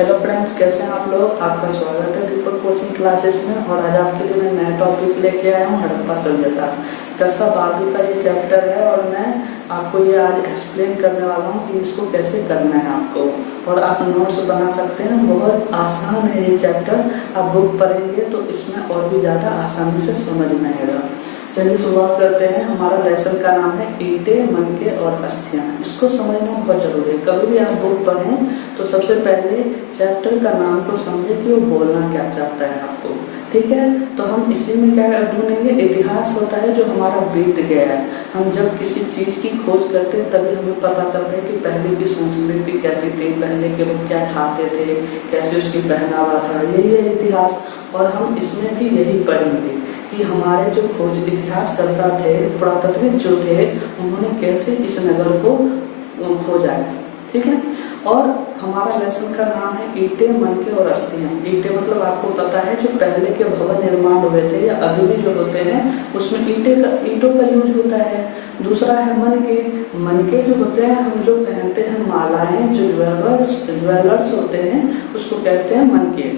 Hello friends, कैसे हैं आप लोग। आपका स्वागत है दीपक कोचिंग क्लासेस में। और आज आपके लिए मैं नया टॉपिक लेके आया हूँ, हड़प्पा सभ्यता। कैसा बारहवीं का ये चैप्टर है और मैं आपको ये आज एक्सप्लेन करने वाला हूँ कि इसको कैसे करना है आपको। और आप नोट्स बना सकते हैं, बहुत आसान है ये चैप्टर। आप बुक पढ़ेंगे तो इसमें और भी ज़्यादा आसानी से समझ में आएगा। चलिए शुरुआत करते हैं। हमारा लेसन का नाम है ईंटें, मनके और अस्थियां। इसको समझना बहुत जरूरी है। कभी भी आप बुक पढ़ें तो सबसे पहले चैप्टर का नाम को समझें कि वो बोलना क्या चाहता है आपको। ठीक है, तो हम इसी में क्या ढूंढेंगे। इतिहास होता है जो हमारा बीत गया है। हम जब किसी चीज की खोज करते हैं तभी हमें पता चलता है कि पहले की संस्कृति कैसी थी, पहले के लोग क्या खाते थे, कैसे उसकी पहनावा था। यही है इतिहास। और हम इसमें भी यही पढ़ेंगे कि हमारे जो खोज इतिहासकर्ता थे, पुरातत्वविद जो थे, उन्होंने कैसे इस नगर को खोजा है। ठीक है, और हमारा लेसन का नाम है ईंटें, मनके और अस्थियां। ईंटें मतलब आपको पता है जो पहले के भवन निर्माण हुए थे या अभी भी जो होते हैं उसमें ईंटों का यूज होता है। दूसरा है मनके। मनके जो होते हैं, हम जो पहनते हैं मालाएं, जो ज्वेलर्स होते हैं, उसको कहते हैं मनके।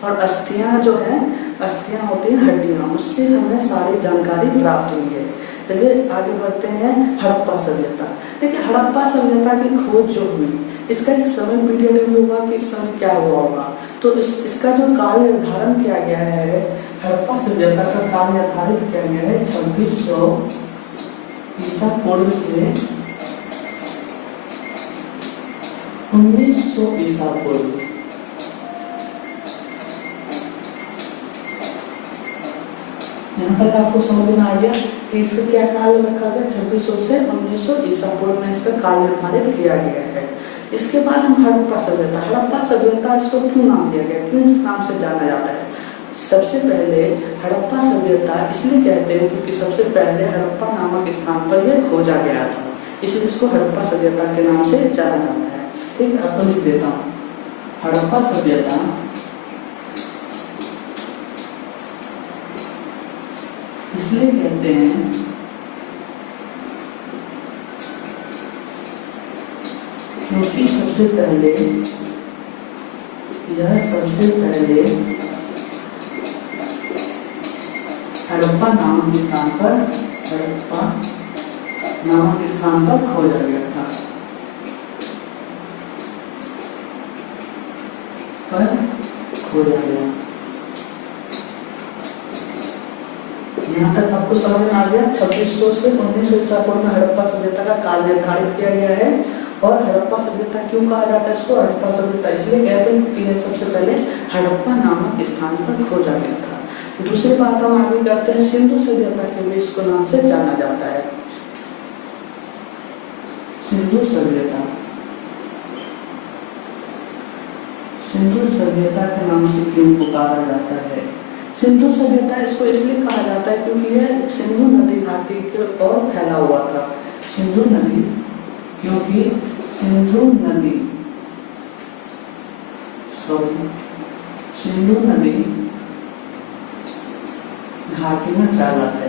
और अस्थियां जो है, अस्थियां होती हैं हड्डियां, उससे हमें सारी जानकारी प्राप्त हुई है। चलिए आगे बढ़ते हैं। हड़प्पा सभ्यता। देखिए, हड़प्पा सभ्यता की खोज जो हुई, इसका एक समय पीरियड भी होगा कि इस समय क्या हुआ होगा। तो इसका जो काल निर्धारण किया गया है, हड़प्पा सभ्यता का काल निर्धारित किया गया है 2600 ईसा पूर्व से 1900 ईसा पूर्व। यहाँ तक आपको समझ में आ गया कि इसका क्या काल रखा गया। 2600 से 1900 ईसा पूर्व में इसका काल निर्धारित किया गया है। इसके बाद हम हड़प्पा सभ्यता। हड़प्पा सभ्यता इसको क्यों नाम दिया गया, क्यों इस नाम से जाना जाता है। सबसे पहले हड़प्पा सभ्यता इसलिए कहते हैं क्योंकि सबसे पहले हड़प्पा नामक स्थान पर यह खोजा गया था, इसलिए इसको हड़प्पा सभ्यता के नाम से जाना जाता है। ठीक है, आपको लिख देता हूँ। हड़प्पा सभ्यता इसलिए कहते हैं क्योंकि सबसे पहले हड़प्पा नामक स्थान पर खोजा गया था। यहाँ तक आपको समझ में आ गया। 2600 से 1900 ईसा पूर्व में हड़प्पा सभ्यता का काल निर्धारित किया गया है। और हड़प्पा सभ्यता क्यों कहा जाता है इसको हड़प्पा सभ्यता, इसलिए कहते हैं कि सबसे पहले हड़प्पा नामक स्थान पर खोजा गया था। दूसरी बात हम आगे करते हैं। सिंधु सभ्यता के भी इसको नाम से जाना जाता है। सिंधु सभ्यता, सिंधु सभ्यता के नाम से क्यों पुकारा जाता है। सिंधु सभ्यता इसको इसलिए कहा जाता है क्योंकि यह सिंधु नदी घाटी की ओर फैला हुआ था। सिंधु नदी, क्योंकि सिंधु नदी घाटी में फैला था।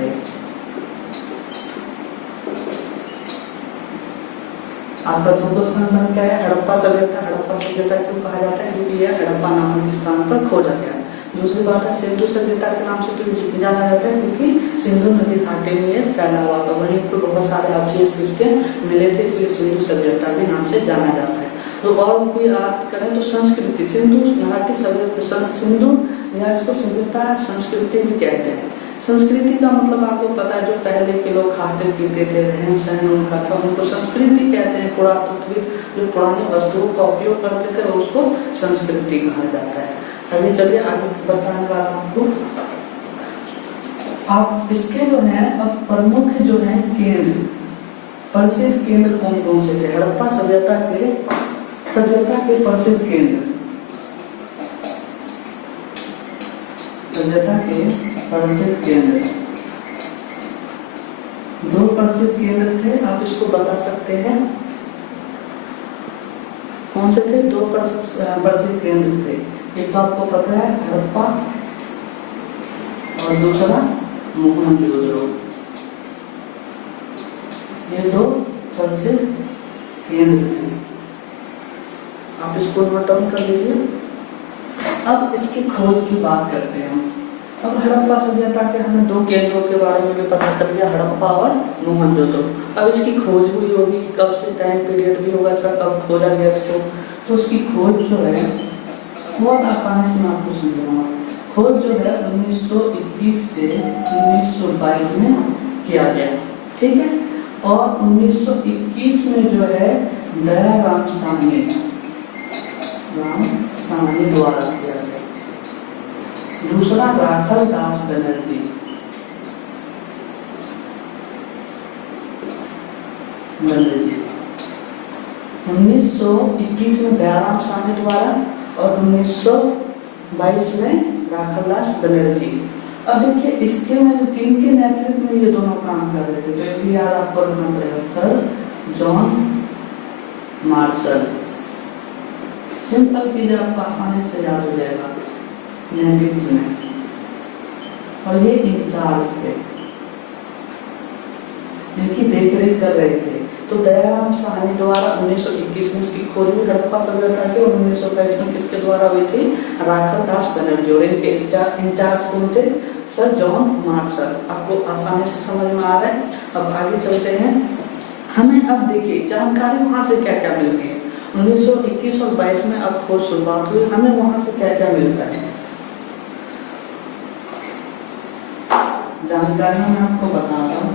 आपका दो क्वेश्चन बन गया है। हड़प्पा सभ्यता क्यों कहा जाता है क्योंकि यह हड़प्पा नामक स्थान पर खोजा गया। दूसरी बात है सिंधु सभ्यता के नाम से क्यों जाना जाता है क्योंकि सिंधु नदी घाटी में यह फैला हुआ था, वहीं पर बहुत सारे अवशेष इसके मिले थे, इसलिए सिंधु सभ्यता के नाम से जाना जाता है। तो और भी बात करें तो संस्कृति, सिंधु घाटी सभ्यता, सिंधु या इसको सभ्यता संस्कृति भी कहते हैं। संस्कृति का मतलब आपको पता है, जो पहले के लोग खाते पीते थे, रहन सहन उनका था, उनको संस्कृति कहते हैं। पुरातत्वविद जो पुरानी वस्तुओं का उपयोग करते थे उसको संस्कृति कहा जाता है। अभी चलिए आगे बताने वाला आपको। आप इसके जो है अब प्रमुख जो है केंद्र, प्रसिद्ध केंद्र कौन कौन से थे। हड़प्पा सभ्यता के प्रसिद्ध केंद्र, दो प्रसिद्ध केंद्र थे। आप इसको बता सकते हैं कौन से थे। दो प्रसिद्ध केंद्र थे। एक तो आपको पता है हड़प्पा और दूसरा मोहनजोदड़ो। ये दो प्रसिद्ध केंद्र थे। आप इसको नोट डाउन कर लीजिए। अब इसकी खोज की बात करते हैं हम। अब हड़प्पा सभ्यता के हमें दो केंद्रों के बारे में भी पता चल गया, हड़प्पा और मोहनजोदड़ो। अब इसकी खोज हुई होगी, कब से टाइम पीरियड भी होगा इसका, कब खोजा गया इसको। तो उसकी खोज जो है बहुत आसानी से मैं आपको समझाऊंगा। खोज जो है 1921 से 1922 में किया गया, ठीक है। और 1921 में जो है दयाराम साहनी द्वारा किया गया। दूसरा राखल दास बनर्जी, बनर्जी 1921 में दयाराम साहनी द्वारा और 1922 में राखलदास बनर्जी। अब देखिए इसके में किन के नेतृत्व में ये दोनों काम कर रहे थे, तो ये भी याद आपको रखना पड़ेगा। सर जॉन मार्शल, सिंपल चीज आपको आसानी से याद हो जाएगा, नेतृत्व में। और ये इंचार्ज थे, इनकी देखरेख कर रहे थे। तो दयाराम साहनी द्वारा 1921 में इसकी खोज हुई हड़प्पा सभ्यता की, और 1922 में किसके द्वारा हुई थी, राखलदास बनर्जी। और इनके इंचार्ज कौन थे, सर जॉन मार्शल। आपको आसानी से समझ में आ रहा है। अब आगे चलते हैं। हमें अब देखिए जानकारी वहां से क्या क्या मिलती है। 1921 और 22 में अब खोज शुरुआत हुई, हमें वहां से क्या क्या मिलता है जानकारी मैं आपको बता रहा हूं।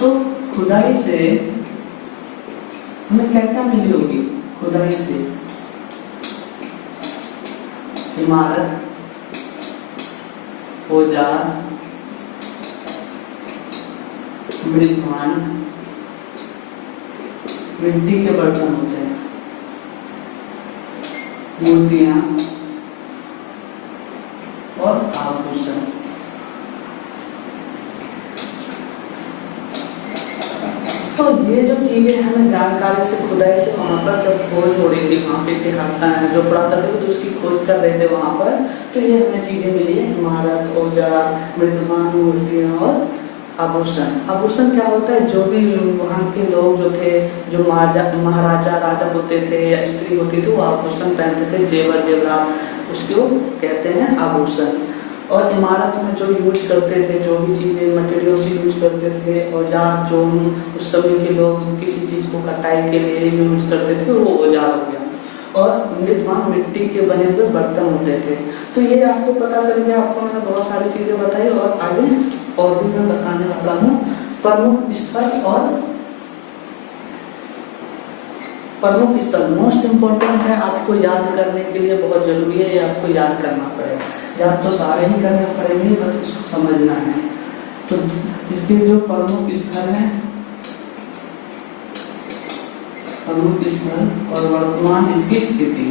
तो खुदाई से हमें क्या क्या मिली होगी, खुदाई से इमारत, औजार, मृदभांड, मिट्टी के बर्तन होते हैं, मूर्तियां और आभूषण। तो ये जो चीजें हमें जानकारी से खुदाई से वहां पर जब खोज हो रही थी, वहां पे जो पुरातत्व तो उसकी खोज कर रहे थे वहां पर, तो ये हमें चीजें मिली है, इमारत, औजार, मृदमान, मूर्तियां और आभूषण। आभूषण क्या होता है, जो भी वहाँ के लोग जो थे, जो महाराजा राजा होते थे या स्त्री होती थी, वो आभूषण पहनते थे, जेवर जेवरात, उसको कहते हैं आभूषण। और इमारत में जो यूज करते थे, जो भी चीजें मटेरियल्स यूज करते थे, औजार जो उस समय के लोग किसी चीज को कटाई के लिए यूज करते थे, वो औजार हो गया। और मृदभांड मिट्टी के बने हुए बर्तन होते थे। तो ये आपको पता चल गया, आपको मैंने बहुत सारी चीजें बताई और आगे और भी मैं बताने वाला हूँ। प्रमुख स्थल और प्रमुख स्थल मोस्ट इम्पोर्टेंट है, आपको याद करने के लिए बहुत जरूरी है, ये आपको याद करना पड़ेगा। याद तो सारे ही करने पड़ेंगे, बस इसको समझना है। तो इसके जो प्रमुख स्थल हैं, प्रमुख स्थल और वर्तमान इसकी स्थिति,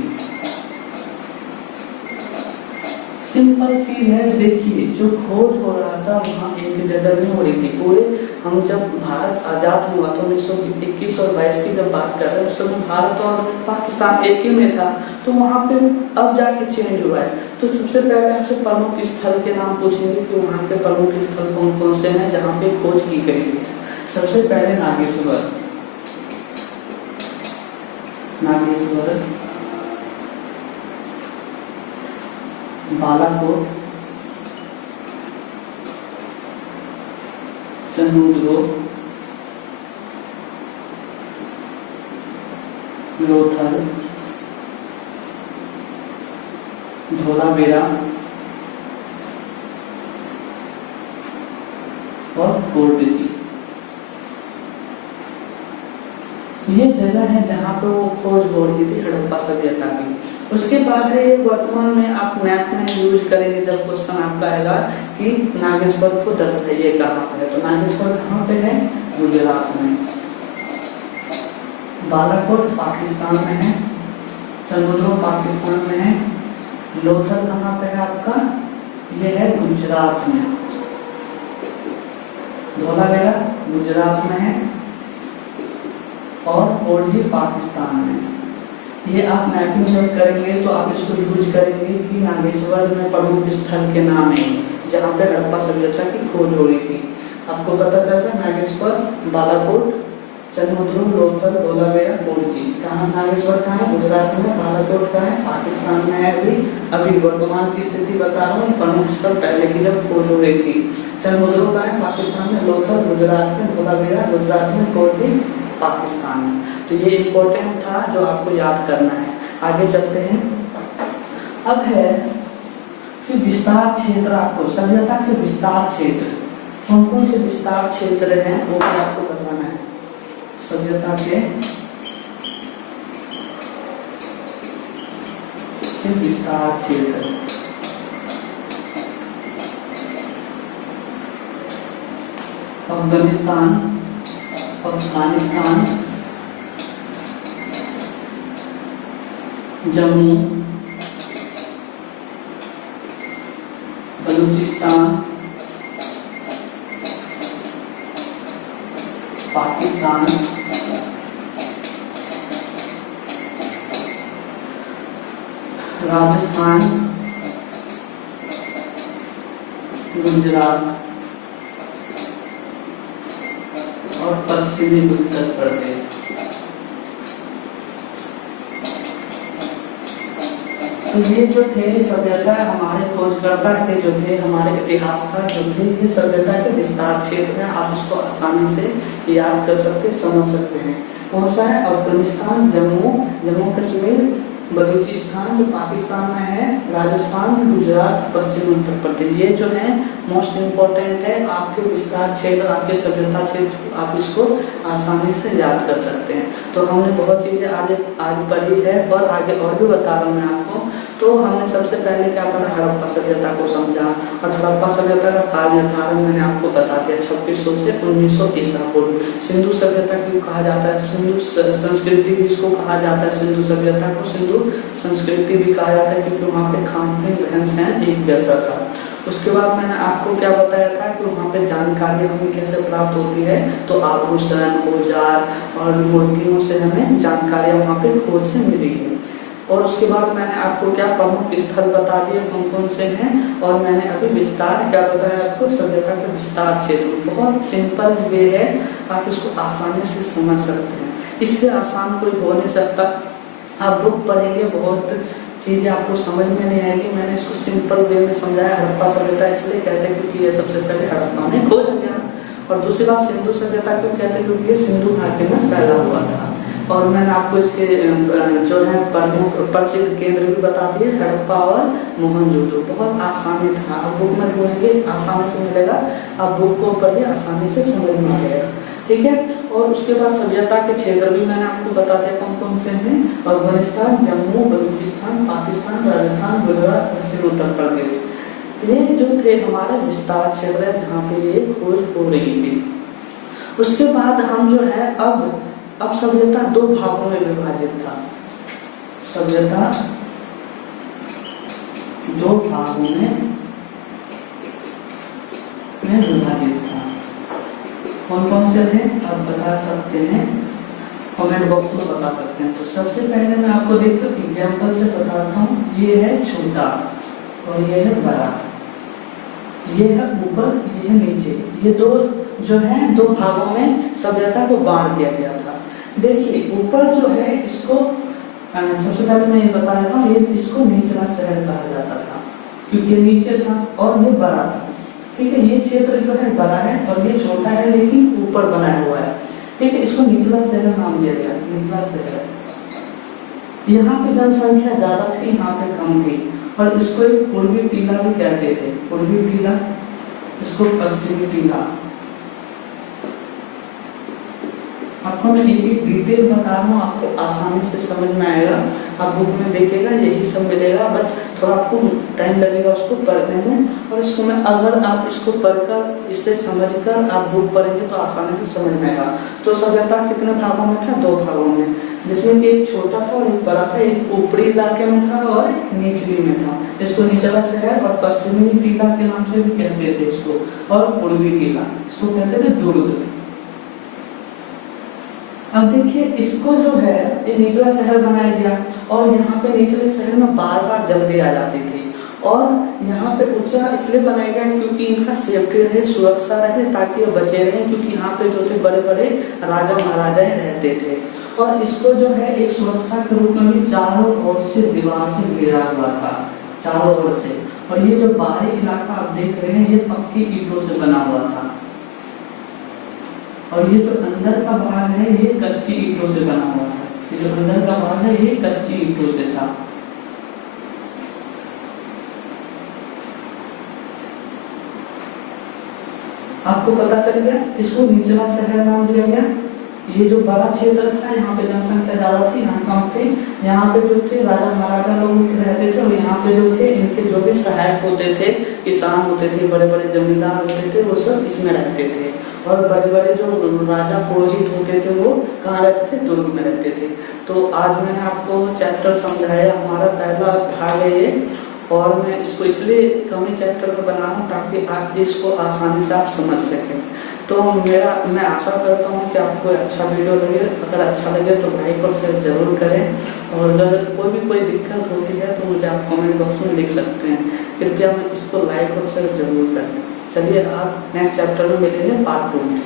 सिंपल चीज है। देखिए जो खोज हो रहा था वहाँ एक जगह नहीं हो रही थी। पूरे हम जब भारत आजाद हुआ तो 1921 और 22 की जब बात कर रहे हैं, उस समय भारत और पाकिस्तान एक ही में था। तो वहाँ पे अब जाके चेंज हुआ है। तो सबसे पहले आपसे प्रमुख स्थल के नाम पूछेंगे कि वहाँ के प्रमुख स्थल कौन कौन से हैं जहाँ पे खोज की गई थी। सबसे पहले नागेश्वर, बालाकोट, चंद्रो, लोथल, धोलावीरा और कोर्टजी। ये जगह है जहाँ पे वो खोज हो रही थी हड़प्पा सभ्यता की। उसके बाद है वर्तमान में आप मैप में यूज करेंगे जब क्वेश्चन आपका आएगा कि नागेश्वर को दर्शाइए कहाँ पे है। तो नागेश्वर कहाँ पे है, गुजरात में। बालाकोट पाकिस्तान में है, चंद्रो पाकिस्तान में है, लोथल कहाँ पे है आपका, ये है गुजरात में, धोलावीरा गुजरात में है और कोर्टजी पाकिस्तान में। ये आप मैपिंग जब करेंगे तो आप इसको यूज करेंगे कि नागेश्वर में प्रमुख स्थल के नाम है जहाँ पे हड़प्पा सभ्यता की खोज हो रही थी। आपको पता चलता है नागेश्वर, बालाकोट, चंद्रमुद्रम, लोथल, धोलावीरा, कोरची। कहाँ नागेश्वर कहाँ है? गुजरात में। बालाकोट कहाँ है? पाकिस्तान में है। अभी वर्तमान की स्थिति बता रहा हूँ, प्रमुख स्थल पहले की जब खोज हो रही थी। चंद्रमुद्रम कहाँ है? पाकिस्तान में। लोथल गुजरात में, धोलावीरा गुजरात में, कोरची पाकिस्तान में। तो ये इम्पोर्टेंट था जो आपको याद करना है। आगे चलते हैं। अब है कि विस्तार क्षेत्र, आपको सभ्यता के विस्तार क्षेत्र कौन कौन से विस्तार क्षेत्र हैं वो भी आपको बताना है। सभ्यता के विस्तार क्षेत्र, अफगानिस्तान, जम्मू, बलूचिस्तान, पाकिस्तान, राजस्थान, गुजरात और पश्चिमी उत्तर प्रदेश। तो ये जो थे सभ्यता, हमारे खोजकर्ता के जो थे, हमारे इतिहासकार जो थे, ये सभ्यता के विस्तार क्षेत्र है। आप इसको आसानी से याद कर सकते, समझ सकते हैं। कौन सा है? अफगानिस्तान, जम्मू कश्मीर, बलूचिस्तान जो पाकिस्तान में है, राजस्थान, गुजरात, पश्चिमी उत्तर प्रदेश। ये जो है मोस्ट इम्पोर्टेंट है आपके विस्तार क्षेत्र, आपके सभ्यता क्षेत्र। आप इसको आसानी से याद कर सकते हैं। तो हमने बहुत चीजें आज पढ़ी है और आगे और भी बता रहा हूँ मैं आपको। तो हमने सबसे पहले क्या पढ़ा? हड़प्पा सभ्यता को समझा, और हड़प्पा सभ्यता का काल निर्धारण मैंने आपको बता दिया, 2600 से 1900 ईसा पूर्व। सिंधु सभ्यता क्यों कहा जाता है? सिंधु संस्कृति भी इसको कहा जाता है। सिंधु सभ्यता को सिंधु संस्कृति भी कहा जाता है क्योंकि वहाँ पे खान पीन रहन सहन एक जैसा था। उसके बाद मैंने आपको क्या बताया था कि वहाँ पे जानकारी हमें कैसे प्राप्त होती है? तो आभूषण, औजार और मूर्तियों से हमें जानकारियाँ वहाँ पे खोज से मिली है। और उसके बाद मैंने आपको क्या प्रमुख स्थल बता दिए कौन कौन से हैं, और मैंने अभी विस्तार क्या बताया आपको? सभ्यता के विस्तार क्षेत्र। बहुत सिंपल वे है, आप इसको आसानी से समझ सकते हैं। इससे आसान कोई हो नहीं सकता। आप बुक पढ़ेंगे, बहुत चीजें आपको समझ में नहीं आएगी। मैंने इसको सिंपल वे में समझाया। हड़प्पा सभ्यता इसलिए कहते हैं क्योंकि ये सबसे पहले हड़प्पा में खोजा गया। और दूसरी बात, सिंधु सभ्यता क्यों कहते हैं? क्योंकि ये सिंधु घाटी में फैला हुआ था। और मैंने आपको इसके जो है प्रसिद्ध केंद्र भी बता दिए, हड़प्पा और मोहनजोदड़ो। बहुत आसानी था। आप बुक में ढूंढेंगे आसानी से मिलेगा, आप बुक को पढ़िए आसानी से समझ में आ जाएगा। ठीक है। और उसके बाद सभ्यता के क्षेत्र भी मैंने आपको बता दिया कौन कौन से हैं। अफगानिस्तान, जम्मू, बलूचिस्तान, पाकिस्तान, राजस्थान, गुजरात, पश्चिमी उत्तर प्रदेश। ये जो थे हमारे विस्तार क्षेत्र है जहाँ पे ये खोज हो रही थी। उसके बाद हम जो है अब सभ्यता दो भागों में विभाजित था। सभ्यता दो भागों में विभाजित था। कौन कौन से थे आप बता सकते हैं, कमेंट बॉक्स में बता सकते हैं। तो सबसे पहले मैं आपको देखो एग्जांपल से बताता हूँ। ये है छोटा और ये है बड़ा, ये है ऊपर, ये है नीचे। ये दो जो है दो भागों में सभ्यता को बांट दिया गया था। देखिए ऊपर जो है इसको सबसे पहले मैं ये बता देता हूँ, ये इसको निचला शहर कहा जाता था क्योंकि नीचे था और ये बड़ा था। ठीक है। ये क्षेत्र जो है बड़ा है और ये छोटा है लेकिन ऊपर बनाया हुआ है। ठीक है। इसको निचला शहर नाम दिया गया, निचला शहर। यहाँ पे जनसंख्या ज्यादा थी, यहाँ पे कम थी। और इसको एक पूर्वी टीला भी कहते थे, पूर्वी टीला, इसको पश्चिमी टीला। आपको मैं एक डिटेल बता रहा हूँ, आपको आसानी से समझ में आएगा। आप बुक में देखिएगा यही सब मिलेगा, बट थोड़ा आपको टाइम लगेगा उसको पढ़ने में। और इसको मैं अगर आप इसको पढ़कर इसे समझकर आप बुक पढ़ेंगे तो आसानी से समझ में आएगा। तो सभ्यता कितने भागों में था? दो भागों में, जिसमें कि एक छोटा था और एक बड़ा था। एक ऊपरी इलाके में था और निचली में था। इसको निचला शहर और पश्चिमी टीला के नाम से भी कहते थे इसको, और पूर्वी टीला इसको कहते थे दुर्ग। अब देखिए इसको जो है ये निचला शहर बनाया गया और यहाँ पे निचले शहर में बार बार जल्दी आ जाती थी। और यहाँ पे ऊंचा इसलिए बनाया गया क्योंकि इनका सेफ्टी रहे, सुरक्षा रहे, ताकि ये बचे रहे, क्योंकि यहाँ पे जो थे बड़े बड़े राजा महाराजाएं रहते थे। और इसको जो है एक सुरक्षा के रूप में भी चारों ओर से दीवार से घेरा हुआ था, चारों ओर से। और ये जो बाहरी इलाका आप देख रहे हैं ये पक्की ईंटों से बना हुआ था, और ये जो अंदर का भाग है ये कच्ची ईंटों से बना हुआ था। ये जो अंदर का भाग है ये कच्ची ईंटों से था। आपको पता चल गया, इसको निचला शहर नाम दिया गया। ये जो बड़ा क्षेत्र था यहाँ पे जनसंख्या ज्यादा थी, यहाँ कम थे। यहाँ पे जो थे राजा महाराजा लोग रहते थे, और यहाँ पे जो थे इनके जो भी सहायक होते थे, किसान होते थे, बड़े बड़े जमींदार होते थे, वो सब इसमें रहते थे। और बड़े बड़े जो राजा पुरोहित होते थे वो कहाँ रहते थे, दुर्ग में रहते थे। तो आज मैंने आपको चैप्टर समझाया, हमारा पहला भाग है ये। और मैं इसको इसलिए कमी चैप्टर में बना रहा हूँ ताकि आप इसको आसानी से आप समझ सकें। तो मैं आशा करता हूँ कि आपको अच्छा वीडियो लगे। अगर अच्छा लगे तो लाइक और शेयर जरूर करें, और अगर कोई दिक्कत होती है तो मुझे आप कमेंट बॉक्स में लिख सकते हैं। कृपया मैं इसको लाइक और शेयर जरूर करें। चलिए आप नेक्स्ट चैप्टर में मिलेंगे पार्ट 2 में।